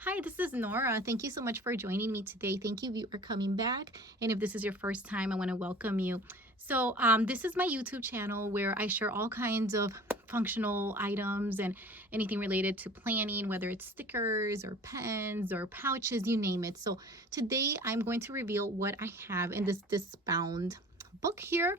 Hi, this is Nora. Thank you so much for joining me today. Thank you for coming back. And if this is your first time, I want to welcome you. This is my YouTube channel where I share all kinds of functional items and anything related to planning, whether it's stickers or pens or pouches, you name it. So, today I'm going to reveal what I have in this bound book here.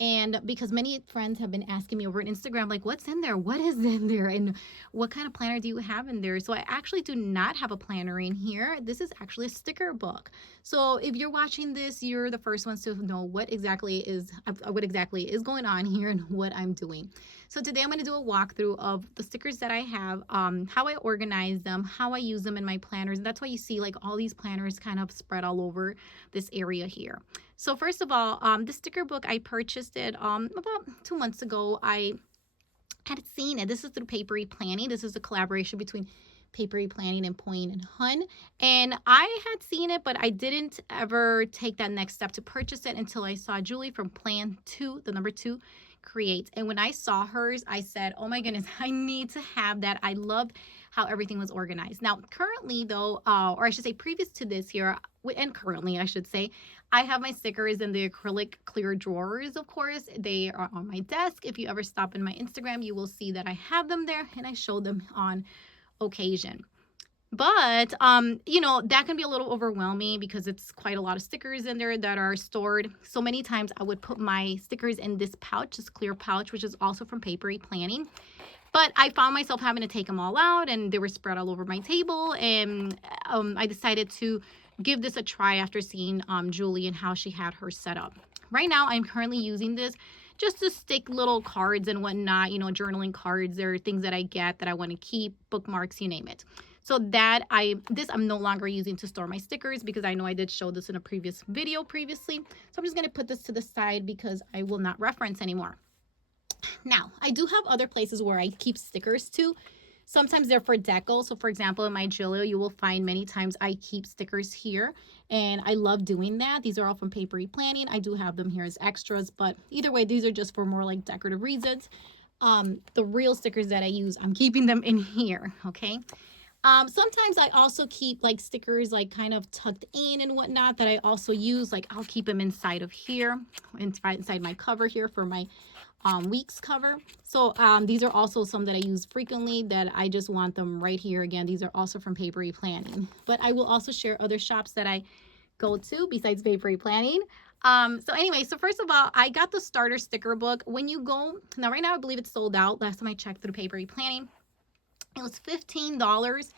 And because many friends have been asking me over on Instagram, like, what's in there? What is in there? And what kind of planner do you have in there? So I actually do not have a planner in here. This is actually a sticker book. So if you're watching this, you're the first ones to know what exactly is going on here and what I'm doing. So today I'm going to do a walkthrough of the stickers that I have, how I organize them, how I use them in my planners. And that's why you see like all these planners kind of spread all over this area here. So first of all, the sticker book, I purchased it about 2 months ago. I had seen it. This is through Papery Planning. This is a collaboration between Papery Planning and Point and Hun. And I had seen it, but I didn't ever take that next step to purchase it until I saw Julie from Plan 2, the number 2, create. And when I saw hers, I said, oh my goodness, I need to have that. I loved how everything was organized. Now, currently though, or I should say previous to this here, and currently I should say, I have my stickers in the acrylic clear drawers, of course. They are on my desk. If you ever stop in my Instagram, you will see that I have them there and I show them on occasion. But that can be a little overwhelming because it's quite a lot of stickers in there that are stored. So many times I would put my stickers in this pouch, this clear pouch, which is also from Papery Planning. But I found myself having to take them all out and they were spread all over my table. And I decided to give this a try after seeing Julie and how she had her set up. Right now, I'm currently using this just to stick little cards and whatnot, journaling cards or things that I get that I want to keep, bookmarks, you name it. So I'm no longer using to store my stickers because I know I did show this in a previous video previously. So I'm just going to put this to the side because I will not reference anymore. Now, I do have other places where I keep stickers too. Sometimes they're for deco. So for example, in my Jilio, you will find many times I keep stickers here and I love doing that. These are all from Papery Planning. I do have them here as extras, but either way, these are just for more like decorative reasons. The real stickers that I use, I'm keeping them in here, okay? Sometimes I also keep like stickers like kind of tucked in and whatnot that I also use. Like I'll keep them inside of here, inside my cover here for my week's cover. So these are also some that I use frequently that I just want them right here. Again, these are also from Papery Planning. But I will also share other shops that I go to besides Papery Planning. So first of all, I got the starter sticker book. When you go, now right now I believe it's sold out. Last time I checked through Papery Planning, it was $15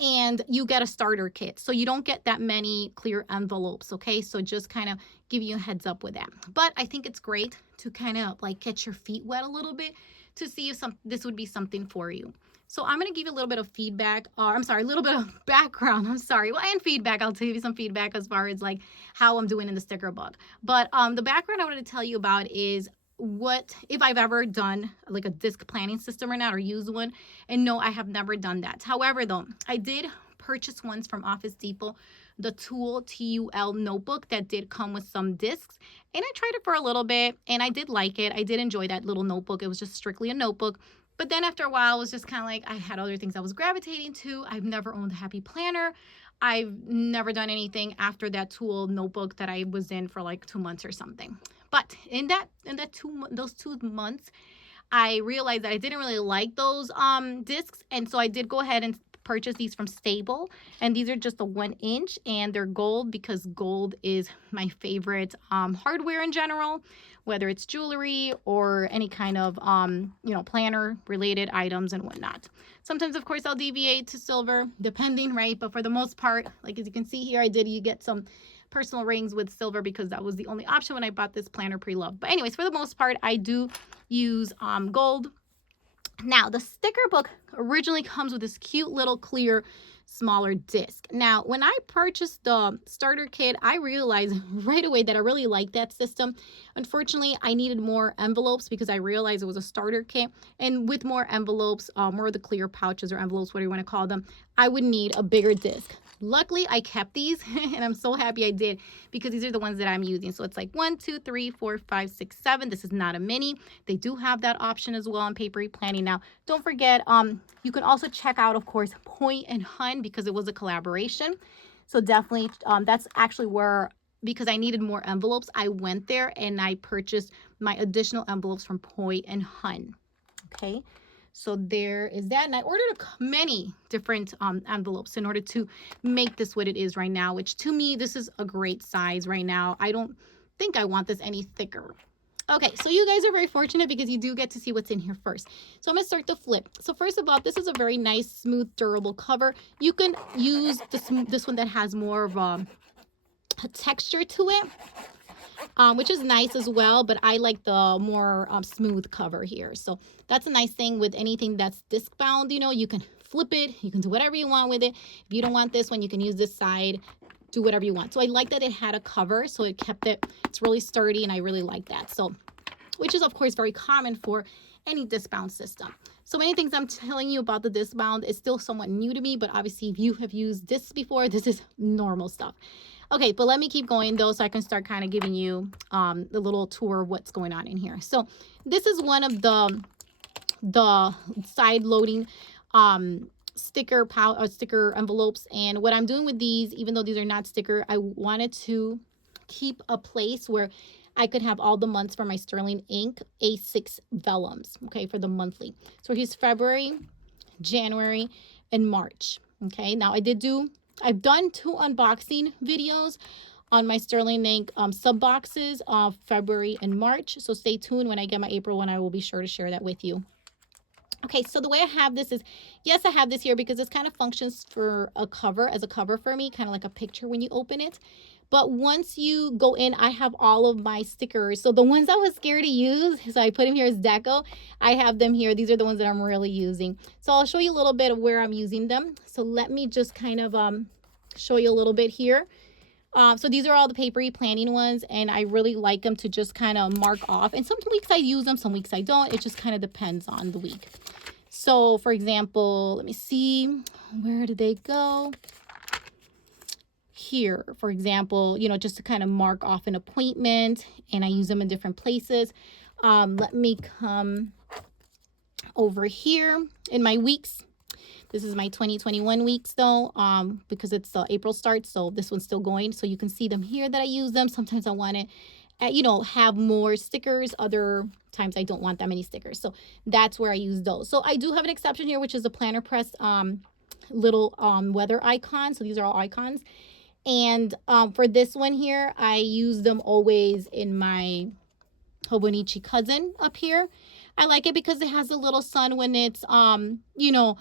and you get a starter kit. So you don't get that many clear envelopes, okay? So just kind of give you a heads up with that. But I think it's great to kind of like get your feet wet a little bit to see if this would be something for you. So I'm going to give you a little bit of feedback, or a little bit of background. Well, and feedback. I'll give you some feedback as far as like how I'm doing in the sticker book. But the background I wanted to tell you about is what if I've ever done like a disc planning system or not, or used one. And no, I have never done that. However, though, I did purchase ones from Office Depot, the TUL notebook that did come with some discs, and I tried it for a little bit and I did like it. I did enjoy that little notebook. It was just strictly a notebook. But then after a while, it was just kind of like I had other things I was gravitating to. I've never owned a Happy Planner. I've never done anything after that TUL notebook that I was in for like 2 months or something. But in those 2 months, I realized that I didn't really like those discs, and so I did go ahead and purchase these from Stable, and these are just a 1-inch, and they're gold because gold is my favorite hardware in general, whether it's jewelry or any kind of planner related items and whatnot. Sometimes, of course, I'll deviate to silver, depending, right? But for the most part, like as you can see here, you get some personal rings with silver because that was the only option when I bought this planner pre-loved. But anyways, for the most part, I do use gold. Now, the sticker book originally comes with this cute little clear smaller disc. Now, when I purchased the starter kit, I realized right away that I really liked that system. Unfortunately, I needed more envelopes because I realized it was a starter kit. And with more envelopes, more of the clear pouches or envelopes, whatever you want to call them, I would need a bigger disc. Luckily, I kept these and I'm so happy I did because these are the ones that I'm using. So it's like 1, 2, 3, 4, 5, 6, 7. This is not a mini. They do have that option as well on Papery Planning. Now, don't forget, You can also check out, of course, Point and Hun because it was a collaboration. So definitely, that's actually where, because I needed more envelopes, I went there and I purchased my additional envelopes from Point and Hun. Okay, so there is that. And I ordered many different envelopes in order to make this what it is right now, which to me, this is a great size right now. I don't think I want this any thicker. Okay, so you guys are very fortunate because you do get to see what's in here first. So I'm going to start the flip. So first of all, this is a very nice, smooth, durable cover. You can use this one that has more of a texture to it, which is nice as well, but I like the more smooth cover here. So that's a nice thing with anything that's disc bound. You know, you can flip it, you can do whatever you want with it. If you don't want this one, you can use this side, do whatever you want. So I like that it had a cover, so it kept it, it's really sturdy, and I really like that. So, which is of course very common for any disc bound system. So many things I'm telling you about the disc bound is still somewhat new to me, but obviously if you have used discs before, this is normal stuff. Okay, but let me keep going though, so I can start kind of giving you the little tour of what's going on in here. So this is one of the side loading sticker envelopes, and what I'm doing with these, even though these are not sticker, I wanted to keep a place where I could have all the months for my Sterling Ink A6 vellums, okay, for the monthly. So here's February, January, and March. Okay, now I've done 2 unboxing videos on my Sterling Ink sub boxes of February and March. So stay tuned. When I get my April one, I will be sure to share that with you. Okay, so the way I have this is, yes, I have this here because this kind of functions for a cover, as a cover for me, kind of like a picture when you open it. But once you go in, I have all of my stickers. So the ones I was scared to use, so I put them here as deco, I have them here. These are the ones that I'm really using. So I'll show you a little bit of where I'm using them. So let me just kind of show you a little bit here. So these are all the papery planning ones, and I really like them to just kind of mark off. And some weeks I use them, some weeks I don't. It just kind of depends on the week. So for example, let me see, where did they go? Here, for example, you know, just to kind of mark off an appointment, and I use them in different places. Let me come over here in my weeks. This is my 2021 weeks though, because it's April start, so this one's still going. So you can see them here that I use them. Sometimes I want to, you know, have more stickers. Other times I don't want that many stickers. So that's where I use those. So I do have an exception here, which is a planner press little weather icon. So these are all icons. And for this one here, I use them always in my Hobonichi cousin up here. I like it because it has a little sun when it's, you know,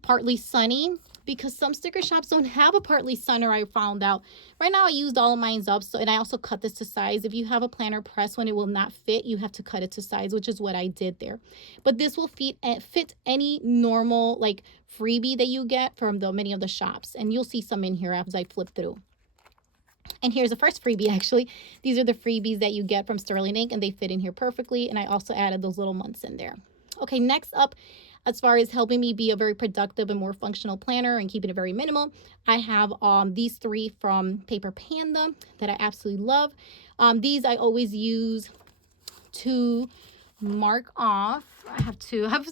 partly sunny, because some sticker shops don't have a partly sunner. I found out right now. I used all of mine up, so, and I also cut this to size. If you have a planner press when it will not fit, you have to cut it to size, which is what I did there. But this will fit any normal like freebie that you get from many of the shops, and you'll see some in here as I flip through. And here's the first freebie. Actually, these are the freebies that you get from Sterling Ink, and they fit in here perfectly, and I also added those little months in there. Okay, next up, as far as helping me be a very productive and more functional planner and keeping it very minimal, I have these 3 from Paper Panda that I absolutely love. These I always use to mark off.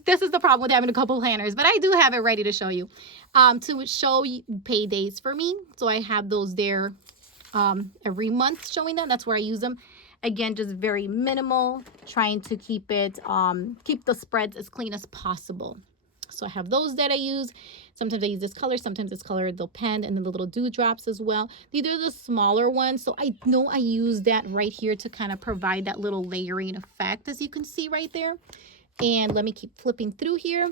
This is the problem with having a couple planners, but I do have it ready to show you, to show paydays for me. So I have those there every month showing them. That's where I use them. Again, just very minimal, trying to keep it, keep the spreads as clean as possible. So I have those that I use. Sometimes I use this color, sometimes it's colored the pen, and then the little dewdrops as well. These are the smaller ones. So I know I use that right here to kind of provide that little layering effect, as you can see right there. And let me keep flipping through here.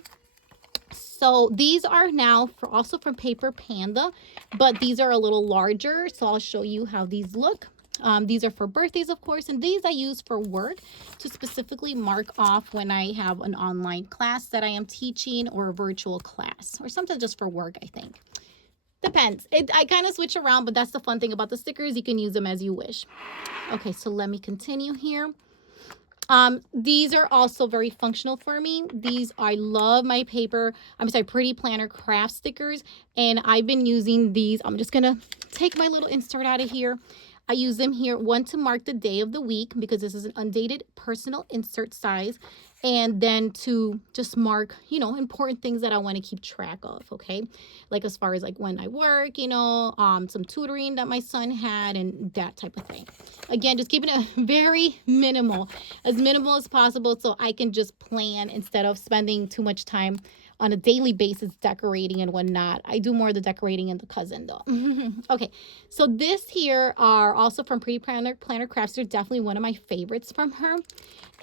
So these are now also from Paper Panda, but these are a little larger. So I'll show you how these look. These are for birthdays, of course, and these I use for work to specifically mark off when I have an online class that I am teaching, or a virtual class, or sometimes just for work, I think. Depends. I kind of switch around, but that's the fun thing about the stickers. You can use them as you wish. Okay, so let me continue here. These are also very functional for me. I love my Pretty Planner craft stickers, and I've been using these. I'm just gonna take my little insert out of here. I use them here, one to mark the day of the week, because this is an undated personal insert size. and then to just mark, you know, important things that I want to keep track of. Okay, like as far as like when I work, you know, some tutoring that my son had and that type of thing. Again, just keeping it very minimal, as minimal as possible, so I can just plan instead of spending too much time on a daily basis decorating and whatnot. I do more of the decorating and the cousin though. Okay, so this here are also from Pretty Planner Crafts. They're definitely one of my favorites from her.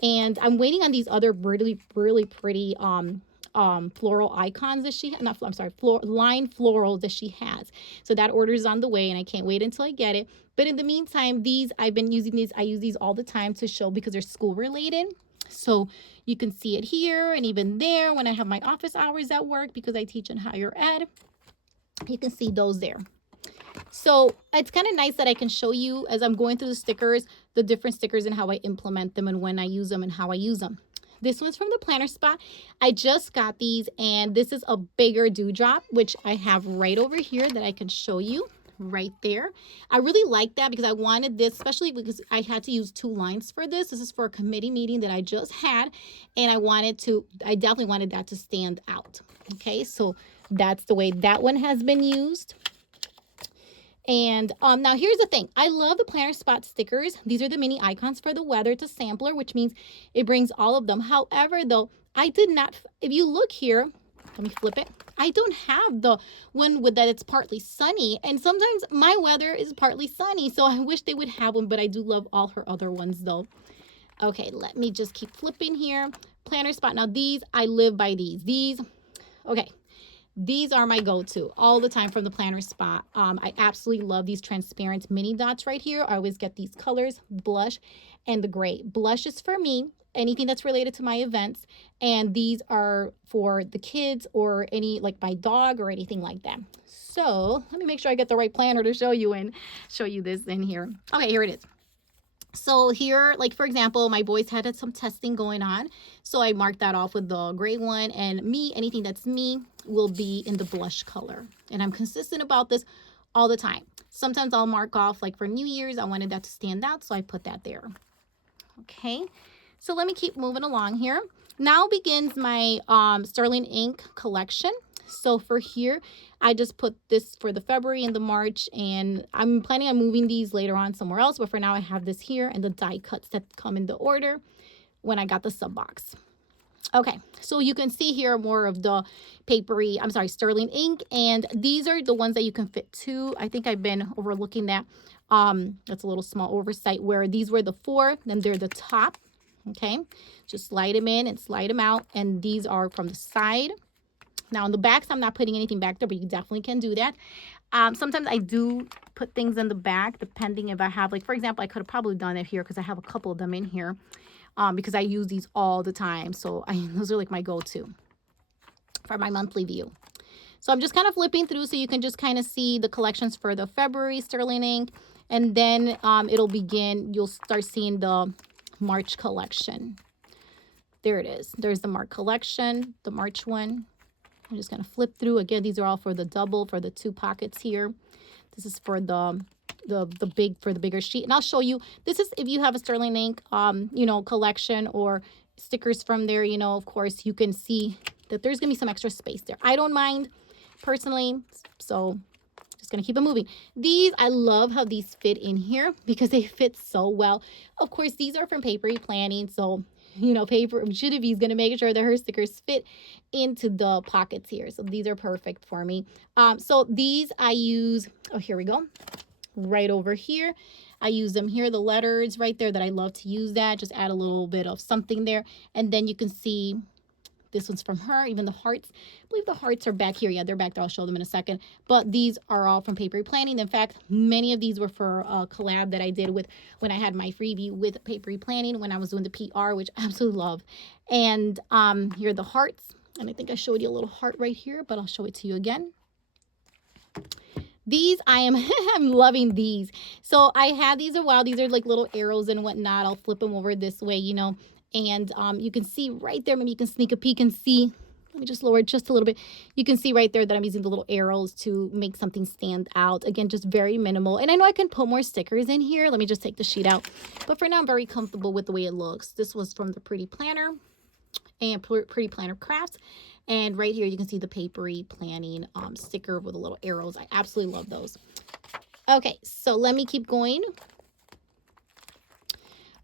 And I'm waiting on these other really, really pretty floral icons that she, not, I'm sorry, line florals that she has. So that order is on the way and I can't wait until I get it. But in the meantime, these, I've been using these, I use these all the time to show because they're school related. So you can see it here and even there when I have my office hours at work because I teach in higher ed. You can see those there. So it's kind of nice that I can show you as I'm going through the stickers, the different stickers and how I implement them and when I use them and how I use them. This one's from the Planner Spot. I just got these and this is a bigger dewdrop, which I have right over here that I can show you right there. I really like that because I wanted this, especially because I had to use 2 lines for this. This is for a committee meeting that I just had and I definitely wanted that to stand out. Okay, so that's the way that one has been used. And now here's the thing. I love the Planner Spot stickers. These are the mini icons for the weather. It's a sampler, which means it brings all of them. However, though, I did not, if you look here, let me flip it. I don't have the one with that it's partly sunny. And sometimes my weather is partly sunny. So I wish they would have one, but I do love all her other ones though. Okay, let me just keep flipping here. Planner Spot. Now these, I live by these. Okay. These are my go-to all the time from the Planner Spot. I absolutely love these transparent mini dots right here. I always get these colors, blush and the gray. Blush is for me, anything that's related to my events. And these are for the kids or any, like my dog or anything like that. So let me make sure I get the right planner to show you and show you this in here. Okay, here it is. So here, like for example, my boys had some testing going on. So I marked that off with the gray one, and me, anything that's me will be in the blush color. And I'm consistent about this all the time. Sometimes I'll mark off like for New Year's, I wanted that to stand out. So I put that there. Okay. So let me keep moving along here. Now begins my Sterling ink collection. So for here, I just put this for the February and the March, and I'm planning on moving these later on somewhere else. But for now, I have this here and the die cuts that come in the order when I got the sub box. Okay, so you can see here more of the papery, Sterling ink, and these are the ones that you can fit to. I think I've been overlooking that. That's a little small oversight where these were the 4, then they're the top. Okay, just slide them in and slide them out, and these are from the side. Now on the backs, I'm not putting anything back there, but you definitely can do that. Sometimes I do put things in the back, depending if I have, like, for example, I could have probably done it here because I have a couple of them in here because I use these all the time. So those are like my go-to for my monthly view. So I'm just kind of flipping through so you can just kind of see the collections for the February Sterling ink. And then it'll begin, you'll start seeing the March collection. There it is. There's the March collection, the March one. I'm just going to flip through. Again, these are all for the double, for the 2 pockets here. This is for the bigger sheet. And I'll show you, this is if you have a Sterling ink, collection or stickers from there, of course, you can see that there's going to be some extra space there. I don't mind personally. So just going to keep it moving. These, I love how these fit in here because they fit so well. Of course, these are from Papery Planning. So Genevieve's going to make sure that her stickers fit into the pockets here. So these are perfect for me. So these I use, here we go, right over here. I use them here, the letters right there that I love to use that. Just add a little bit of something there. And then you can see this one's from her, even the hearts. I believe the hearts are back here. Yeah, they're back there. I'll show them in a second. But these are all from Papery Planning. In fact, many of these were for a collab that I did with when I had my freebie with Papery Planning when I was doing the PR, which I absolutely love. And here are the hearts. And I think I showed you a little heart right here, but I'll show it to you again. These, I'm loving these. So I had these a while. These are like little arrows and whatnot. I'll flip them over this way, And you can see right there, maybe you can sneak a peek and see. Let me just lower it just a little bit. You can see right there that I'm using the little arrows to make something stand out. Again, just very minimal. And I know I can put more stickers in here. Let me just take the sheet out. But for now, I'm very comfortable with the way it looks. This was from the Pretty Planner. and Pretty Planner Crafts. And right here you can see the papery planning sticker with the little arrows. I absolutely love those. Okay, so let me keep going.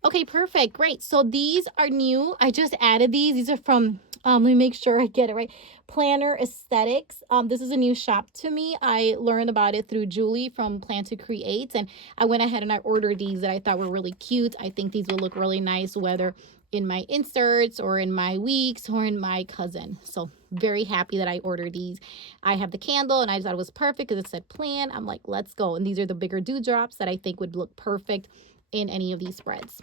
Okay, perfect. Great. So these are new. I just added these. These are from, let me make sure I get it right. Planner Aesthetics. This is a new shop to me. I learned about it through Julie from Plan to Create. And I went ahead and I ordered these that I thought were really cute. I think these will look really nice, whether in my inserts or in my weeks or in my cousin. So very happy that I ordered these. I have the candle and I thought it was perfect because it said plan. I'm like, let's go. And these are the bigger dewdrops that I think would look perfect in any of these spreads.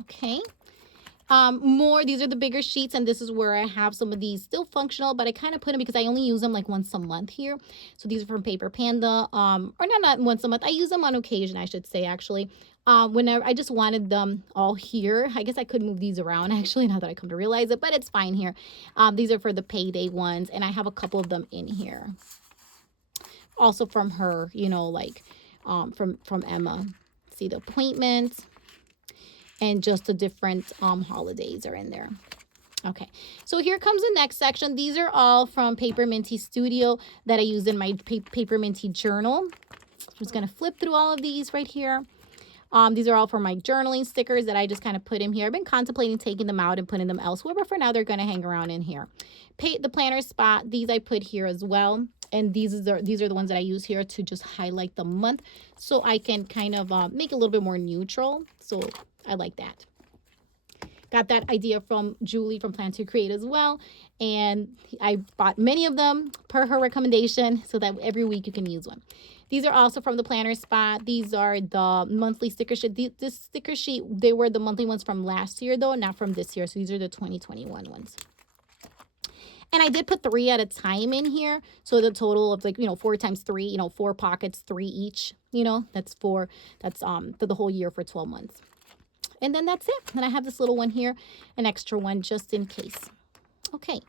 Okay. These are the bigger sheets, and this is where I have some of these still functional, but I kind of put them because I only use them like once a month here. So these are from Paper Panda, or not once a month. I use them on occasion, I should say, actually. Whenever I just wanted them all here. I guess I could move these around actually, now that I come to realize it, but it's fine here. These are for the payday ones, and I have a couple of them in here. Also from her, you know, like from Emma. See the appointments. And just the different holidays are in there. Okay, so here comes the next section. These are all from Paper Minty Studio that I use in my Paper Minty journal. I'm just going to flip through all of these right here. These are all for my journaling stickers that I just kind of put in here. I've been contemplating taking them out and putting them elsewhere, but for now they're going to hang around in here. The planner spot, these I put here as well. And these are the ones that I use here to just highlight the month so I can kind of make it a little bit more neutral. So I like that. Got that idea from Julie from Plan to Create as well. And I bought many of them per her recommendation so that every week you can use one. These are also from the planner spot. These are the monthly sticker sheet. This sticker sheet, they were the monthly ones from last year though, not from this year. So these are the 2021 ones. And I did put 3 at a time in here. So the total of like, 4 times 3, 4 pockets, 3 each, that's for the whole year for 12 months. And then that's it. Then I have this little one here, an extra one just in case. Okay.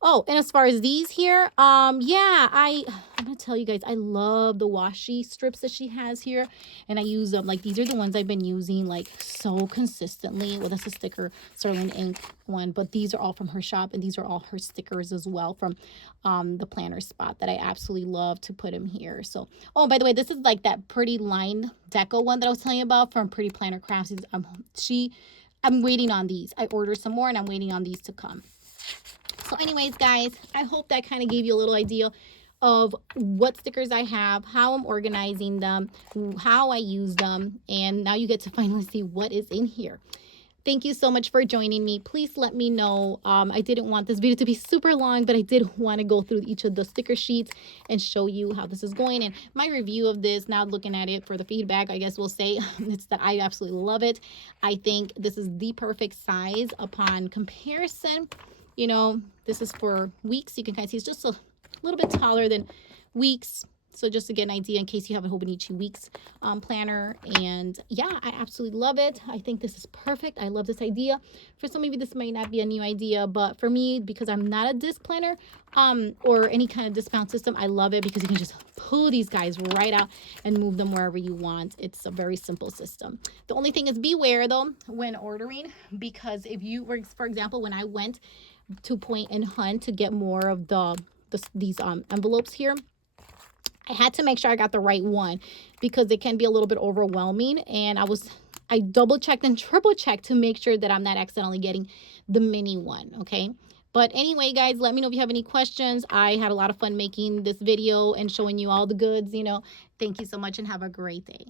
Oh, and as far as these here, yeah, I'm gonna tell you guys, I love the washi strips that she has here, and I use them. Like, these are the ones I've been using like so consistently. Well, that's a sticker Sterling ink one, but these are all from her shop, and these are all her stickers as well from the planner spot that I absolutely love to put them here. So, oh, by the way, this is like that pretty lined deco one that I was telling you about from Pretty Planner Crafts. I'm waiting on these. I ordered some more, and I'm waiting on these to come. So anyways, guys, I hope that kind of gave you a little idea of what stickers I have, how I'm organizing them, how I use them, and now you get to finally see what is in here. Thank you so much for joining me. Please let me know. I didn't want this video to be super long, but I did want to go through each of the sticker sheets and show you how this is going. And my review of this, now looking at it for the feedback, I guess we'll say, it's that I absolutely love it. I think this is the perfect size upon comparison. This is for weeks. You can kind of see it's just a little bit taller than weeks. So just to get an idea in case you have a Hobonichi Weeks planner. And yeah, I absolutely love it. I think this is perfect. I love this idea. For some of you, this might not be a new idea, but for me, because I'm not a disc planner or any kind of discount system, I love it because you can just pull these guys right out and move them wherever you want. It's a very simple system. The only thing is beware though when ordering, because if you were, for example, when I went to Point and Hunt to get more of these envelopes here, I had to make sure I got the right one because it can be a little bit overwhelming. And I double checked and triple checked to make sure that I'm not accidentally getting the mini one. Okay. But anyway, guys, let me know if you have any questions. I had a lot of fun making this video and showing you all the goods, Thank you so much and have a great day.